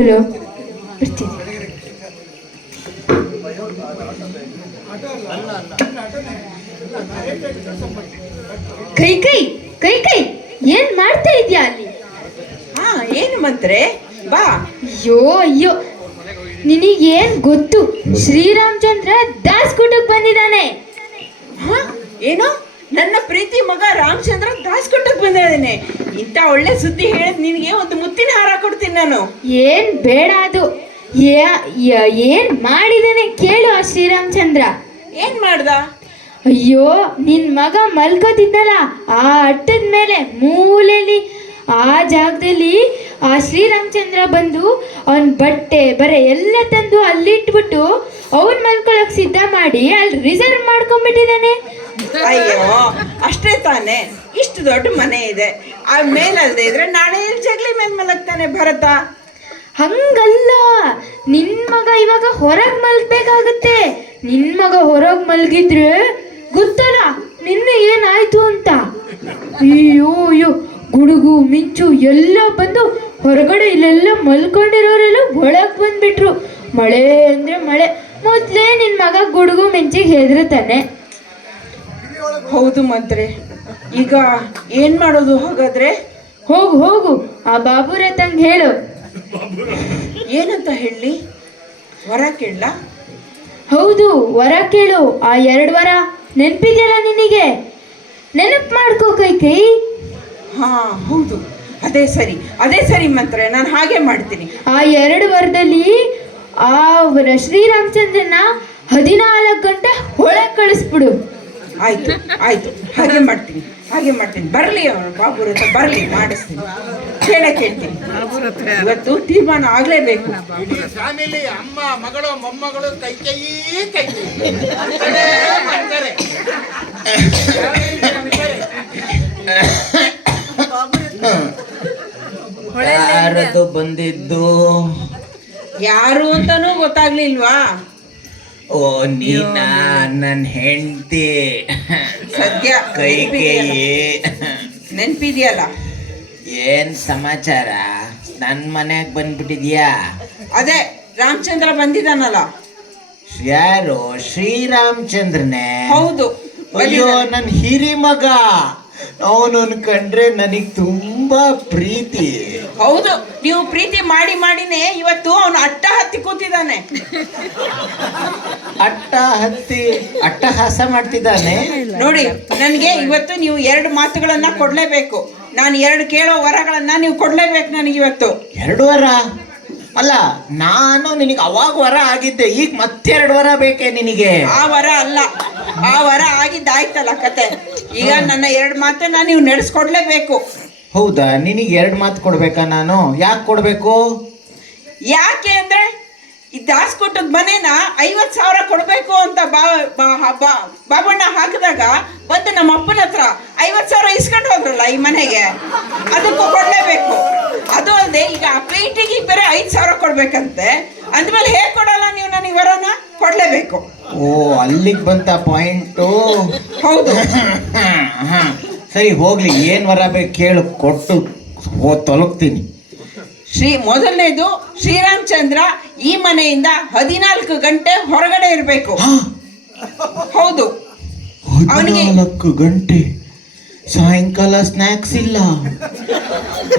Hello, ಬರ್ತೀನಿ. ಕೈ ಕೈ ಕೈ ಕೈ ಏನ್ ಮಾಡ್ತಾ ಇದ್ಯಾ ಅಲ್ಲಿ? ಏನು ಮಂತ್ರೆ, ಬಾ. ಅಯ್ಯೋ ಅಯ್ಯೋ, ನಿನಗೇನ್ ಗೊತ್ತು? ಶ್ರೀರಾಮಚಂದ್ರ ದಾಸ್ಗುಟಕ್ ಬಂದಿದ್ದಾನೆ. ಏನು, ನನ್ನ ಪ್ರೀತಿ ಮಗ ರಾಮಚಂದ್ರ ದಾಸ್ಕೊಟ್ಟಕ್ಕೆ ಬಂದಿದ್ದಾನೆ? ಇಂಥ ಒಳ್ಳೆ ಸುದ್ದಿ ಹೇಳಿದ್ ನಿನಗೆ ಒಂದು ಮುತ್ತಿನ ಹಾರ ಕೊಡ್ತೀನಿ ನಾನು. ಏನ್ ಬೇಡ ಅದು. ಏನ್ ಮಾಡಿದಾನೆ ಕೇಳು ಆ ಶ್ರೀರಾಮಚಂದ್ರ. ಏನ್ ಮಾಡ್ದ? ಅಯ್ಯೋ, ನಿನ್ ಮಗ ಮಲ್ಕೋತಿದ್ದಲ್ಲ ಆ ಅಟ್ಟದ ಮೇಲೆ ಮೂಲೆಯಲ್ಲಿ, ಆ ಜಾಗದಲ್ಲಿ ಆ ಶ್ರೀರಾಮಚಂದ್ರ ಬಂದು ಅವನ್ ಬಟ್ಟೆ ಬರೆ ಎಲ್ಲ ತಂದು ಅಲ್ಲಿಟ್ಬಿಟ್ಟು ಅವನ್ ಮಲ್ಕೊಳಕ್ ಸಿದ್ಧ ಮಾಡಿ ಅಲ್ಲಿ ರಿಸರ್ವ್ ಮಾಡ್ಕೊಂಡ್ಬಿಟ್ಟಿದ್ದಾನೆ. ಅಯ್ಯೋ, ಅಷ್ಟೇ ತಾನೆ? ಇಷ್ಟು ದೊಡ್ಡ ಮನೆ ಇದೆ, ಆ ಮೇಲಲ್ದೇ ಇದ್ರೆ ನಾಳೆ ಜಗ್ಲಿ ಮೇಲೆ ಮಲಗ್ತಾನೆ ಭರತ. ಹಂಗಲ್ಲ, ನಿನ್ ಮಗ ಇವಾಗ ಹೊರಗ್ ಮಲ್ಬೇಕಾಗತ್ತೆ. ನಿನ್ ಮಗ ಹೊರಗ್ ಮಲ್ಗಿದ್ರೆ ಗೊತ್ತಲ್ಲ ನಿನ್ನೆ ಏನಾಯ್ತು ಅಂತ. ಅಯ್ಯೋ ಅಯ್ಯೋ, ಗುಡುಗು ಮಿಂಚು ಎಲ್ಲ ಬಂದು ಹೊರಗಡೆ ಇಲ್ಲೆಲ್ಲ ಮಲ್ಕೊಂಡಿರೋರೆಲ್ಲ ಒಳಗ್ ಬಂದ್ಬಿಟ್ರು. ಮಳೆ ಅಂದ್ರೆ ಮಳೆ. ಮೊದ್ಲೇ ನಿನ್ ಮಗ ಗುಡುಗು ಮಿಂಚಿಗೆ ಹೆದರ್ತಾನೆ. ಹೌದು ಮಂತ್ರೆ, ಈಗ ಏನ್ ಮಾಡೋದು ಹಾಗಾದ್ರೆ? ಹೋಗು ಹೋಗು, ಆ ಬಾಬುರತಂಗ್ ಹೇಳು. ಏನಂತ ಹೇಳಿ? ವರ ಕೇಳ? ಹೌದು, ವರ ಕೇಳು. ಆ 2 ವರ ನೆನ್ಪಿದೆಯಲ್ಲ ನಿನಗೆ? ನೆನಪು ಮಾಡ್ಕೋ ಕೈ ಕೈ. ಹಾ ಹೌದು, ಅದೇ ಸರಿ ಮಂತ್ರೆ, ನಾನು ಹಾಗೆ ಮಾಡ್ತೀನಿ. ಆ 2 ವರದಲ್ಲಿ ಆ ಶ್ರೀರಾಮಚಂದ್ರನ 14 ಗಂಟೆ ಒಳಗೆ ಕಳಿಸ್ಬಿಡು. ಆಯ್ತು, ಹಾಗೆ ಮಾಡ್ತೀನಿ. ಬರ್ಲಿ ಅವನು ಬಾಬುರಥ, ಬರ್ಲಿ, ಮಾಡಿಸ್ತೀನಿ. ಕೇಳ್ತೀನಿ. ಇವತ್ತು ತೀರ್ಮಾನ ಆಗ್ಲೇಬೇಕು. ಫ್ಯಾಮಿಲಿ, ಅಮ್ಮ ಮಗಳು ಮೊಮ್ಮಗಳು ಕೈ ಯಾರದು ಬಂದಿದ್ದು? ಯಾರು ಅಂತಾನೂ ಗೊತ್ತಾಗ್ಲಿಲ್ವಾ? ಓ, ನೀನ ನನ್ನ ಹೆಂಡತಿ ಸದ್ಯ ಕೈಕೇಯಿ. ನೆನ್ಪಿದ್ಯಲ್ಲ? ಏನ್ ಸಮಾಚಾರ? ನನ್ನ ಮನೆಗೆ ಬಂದ್ಬಿಟ್ಟಿದ್ಯಾ? ಅದೇ ರಾಮಚಂದ್ರ ಬಂದಿದ್ದಾನಲ್ಲ. ಯಾರು? ಶ್ರೀರಾಮಚಂದ್ರನೇ? ಹೌದು. ಅಯ್ಯೋ, ನನ್ನ ಹಿರಿ ಮಗ. ಅವನನ್ನು ಕಂಡ್ರೆ ನನಗ್ ತುಂಬಾ ಪ್ರೀತಿ. ಹೌದು, ನೀವು ಪ್ರೀತಿ ಮಾಡಿನೇ ಇವತ್ತು ಅವನು ಅಟ್ಟ ಹತ್ತಿ ಕೂತಿದ್ದಾನೆ. ಅಟ್ಟಹಾಸ ಮಾಡ್ತಿದ್ದಾನೆ. ನೋಡಿ, ನನಗೆ ಇವತ್ತು ನೀವು 2 ಮಾತುಗಳನ್ನ ಕೊಡ್ಲೇಬೇಕು. ನಾನು 2 ಕೇಳೋ ವರಗಳನ್ನ ನೀವು ಕೊಡ್ಲೇಬೇಕು ನನಗೆ ಇವತ್ತು. 2 ವರ ಅಲ್ಲ, ನಾನು ನಿನಗೆ ಅವಾಗ ವರ ಆಗಿದ್ದೆ, ಈಗ ಮತ್ತೆ 2 ವರ ಬೇಕೇ ನಿನಗೆ? ಆ ವರ ಅಲ್ಲ, ಆ ವರ ಆಗಿದ್ದಾಯ್ತಲ್ಲ ಕತೆ. ಈಗ ನನ್ನ 2 ಮಾತನ್ನ ನೀವು ನಡೆಸ್ಕೊಡ್ಲೇಬೇಕು. ಹೌದಾ? ನಿನಗೆ 2 ಮಾತು ಕೊಡ್ಬೇಕಾ ನಾನು? ಯಾಕೆ ಕೊಡ್ಬೇಕು? ಯಾಕೆ ಅಂದ್ರೆ, ಈ ದಾಸ್ಕೊಟ್ಟದ ಮನೇನ 50,000 ಕೊಡ್ಬೇಕು ಅಂತ ಬಾಬಣ್ಣ ಹಾಕಿದಾಗ ಬಂದು ನಮ್ಮ ಅಪ್ಪನ ಹತ್ರ 50,000 ಇಸ್ಕೊಂಡು ಹೋದ್ರಲ್ಲ ಈ ಮನೆಗೆ, ಅದಕ್ಕೂ ಕೊಡ್ಲೇಬೇಕು. ಅದು ಅಲ್ಲದೆ ಈಗ ಪೇಂಟಿಗೆ ಬೇರೆ 5,000 ಕೊಡ್ಬೇಕಂತೆ. ಅಂದ್ಮೇಲೆ ಹೇಗೆ ಕೊಡಲ್ಲ ನೀವು ನನಗೆ ವರನ? ಕೊಡ್ಲೇಬೇಕು. ಓ, ಅಲ್ಲಿಗೆ ಬಂತ ಪಾಯಿಂಟು. ಹೌದು. ಸರಿ, ಹೋಗ್ಲಿ, ಏನ್ ವರ ಬೇಕು ಕೇಳು, ಕೊಟ್ಟು ತೊಲಗ್ತೀನಿ. ಮೊದಲನೇದು, ಶ್ರೀರಾಮಚಂದ್ರ ಈ ಮನೆಯಿಂದ 14 ಗಂಟೆ ಹೊರಗಡೆ ಇರಬೇಕು. ಹೌದು, 14 ಗಂಟೆ. ಸಾಯಂಕಾಲ ಸ್ನ್ಯಾಕ್ಸ್ ಇಲ್ಲ,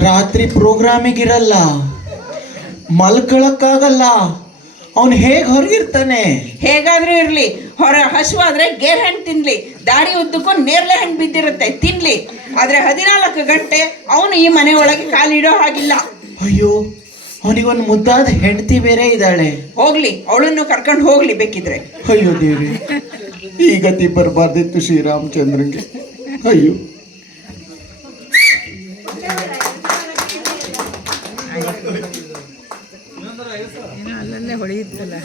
ರಾತ್ರಿ ಪ್ರೋಗ್ರಾಮಿಗಿರಲ್ಲ, ಮಲ್ಕೊಳಕ್ಕಾಗಲ್ಲ. ಅವನು ಹೇಗೆ ಹೊರಗಿರ್ತಾನೆ? ಹೇಗಾದ್ರೂ ಇರ್ಲಿ, ಹಸುವಾದ್ರೆ ಗೇರ್ ಹಣ್ಣು ತಿನ್ಲಿ, ದಾಡಿ ಉದ್ದಕ್ಕೂ ನೇರಳೆ ಹಣ್ಣು ಬಿದ್ದಿರುತ್ತೆ, ತಿನ್ಲಿ. ಆದ್ರೆ 14 ಗಂಟೆ ಅವನು ಈ ಮನೆ ಒಳಗೆ ಕಾಲಿಡೋ ಹಾಗಿಲ್ಲ. ಅಯ್ಯೋ, ಅವನಿಗೊಂದು ಮುದ್ದಾದ ಹೆಂಡತಿ ಬೇರೆ ಇದ್ದಾಳೆ. ಹೋಗ್ಲಿ, ಅವಳನ್ನು ಕರ್ಕೊಂಡು ಹೋಗ್ಲಿ ಬೇಕಿದ್ರೆ. ಅಯ್ಯೋ ದೇವ್ರಿ, ಈ ಗತಿ ಬರಬಾರ್ದಿತ್ತು ಶ್ರೀರಾಮಚಂದ್ರನ್ಗೆ. ಅಯ್ಯೋ. ಅಲ್ಲಲ್ಲೇ ಹೊಳೆಯುತ್ತಲ್ಲ.